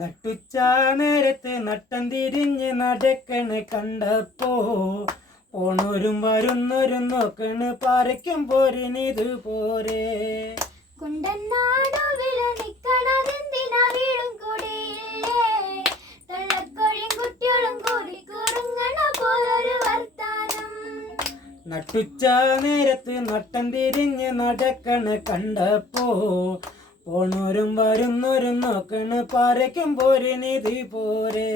നട്ടുച്ച നേരത്ത് നട്ടം തിരിഞ്ഞ് നടക്കണ് കണ്ടപ്പോ പോണോരും വരുന്നോരും നോക്കണ് പാരയ്ക്കും പോരിനിത് പോരെ. നട്ടുച്ച നേരത്ത് നട്ടം തിരിഞ്ഞ് നടക്കണ് കണ്ടപ്പോ പോണോരും വരുന്നോരും നോക്കണ് പാരയ്ക്കും പോരിനിത് പോരെ.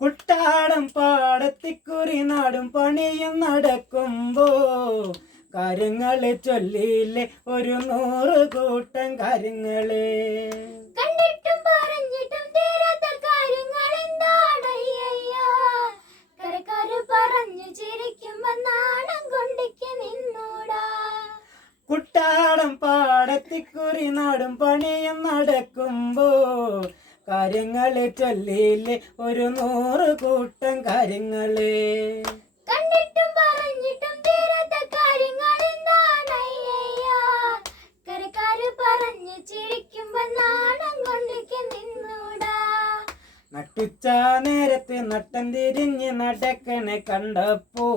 കുട്ടാടം പാടത്തിക്കുറി നാടും പണിയും നടക്കുമ്പോ കാര്യങ്ങളെ ചൊല്ലിയില്ലേ ഒരു 100 കൂട്ടം കാര്യങ്ങളെ. കണ്ടിട്ടും പറഞ്ഞിട്ടും തീരാത്ത കാര്യങ്ങൾ എന്താണയ്യോ, കരക്കാര് പറഞ്ഞു ചിരിക്കുമ്പോ നാണം കൊണ്ടിക്ക് നിന്നൂടാ. കുട്ടാടം പാടത്തിക്കുറി നാടും പണിയും നടക്കുമ്പോ കാര്യങ്ങളെ ചൊല്ലിയില്ലേ ഒരു 100 കൂട്ടം കാര്യങ്ങളെ. കണ്ടിട്ടും പറഞ്ഞിട്ടും തീരാത്ത കാര്യങ്ങൾ എന്താണയ്യോ, കരക്കാര് പറഞ്ഞു ചിരിക്കുമ്പോ നാണം കൊണ്ടിക്ക് നിന്നൂടാ. നട്ടുച്ച നേരത്ത് നട്ടം തിരിഞ്ഞ് നടക്കണ് കണ്ടപ്പോ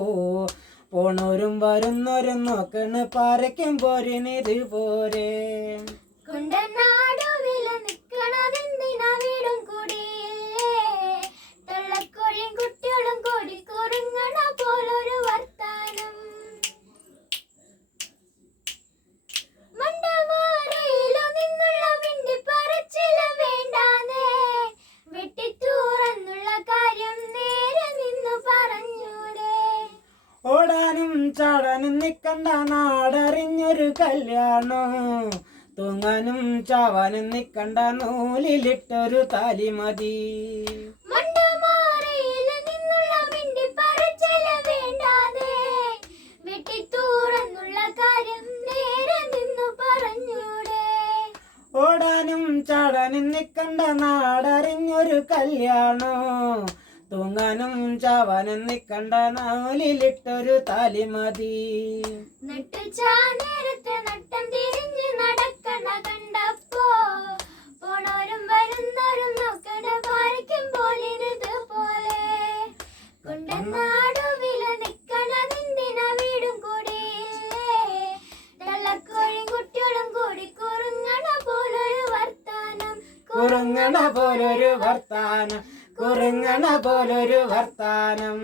പോണോരും വരുന്നോരും നോക്കണ് പാരയ്ക്കും പോരിനിത് പോരെ. കുണ്ടനാടുവില് നിക്കണതെന്തിനാ വീടും കൂടിയില്ലേ, തള്ളക്കോഴിയും കുട്ടികളും കൂടി കുറുങ്ങണ പോലൊരു വർത്താനം. മണ്ടമാറയിലു നിന്നുള്ള മിണ്ടി പറച്ചില വേണ്ടാന്നേ, വെട്ടിത്തൂറന്നുള്ള കാര്യം നേരെ നിന്നു പറഞ്ഞൂടെ. ഓടാനും ചാടാനും നിക്കണ്ട നാടറിഞ്ഞൊരു കല്യാണം, തൂങ്ങാനും ചാവാനും നിക്കണ്ട നൂലിലിട്ടൊരു താലി മതി. മണ്ടമാറയില് നിന്നുള്ള മിണ്ടി പറച്ചില വേണ്ടാതെ, വെട്ടിത്തൂറന്നുള്ള കാര്യം നേരെ നിന്നു പറഞ്ഞൂടെ. ഓടാനും ചാടാനും നിക്കണ്ട നാടറിഞ്ഞൊരു കല്യാണം, തൂങ്ങാനും ചാവാനും നിക്കണ്ട നൂലിലിട്ടൊരു താലി മതി. നട്ടുച്ച നേരത്ത് നട്ടം തിരിഞ്ഞ് നടക്കണ കണ്ടപ്പോ പോണോരും വരുന്നോരും നോക്കണ പാരയ്ക്കും പോലിരുത് പോലെ. കുണ്ടനാടുവില് നിക്കണതെന്തിനാ വീടും കൂടിയില്ലേ, തള്ളക്കോഴിയും കുട്ടികളും കൂടി കുറുങ്ങണ പോലൊരു വർത്താനം. കുറുങ്ങണ പോലൊരു വർത്താനം, കുറുങ്ങണ പോലൊരു വർത്താനം.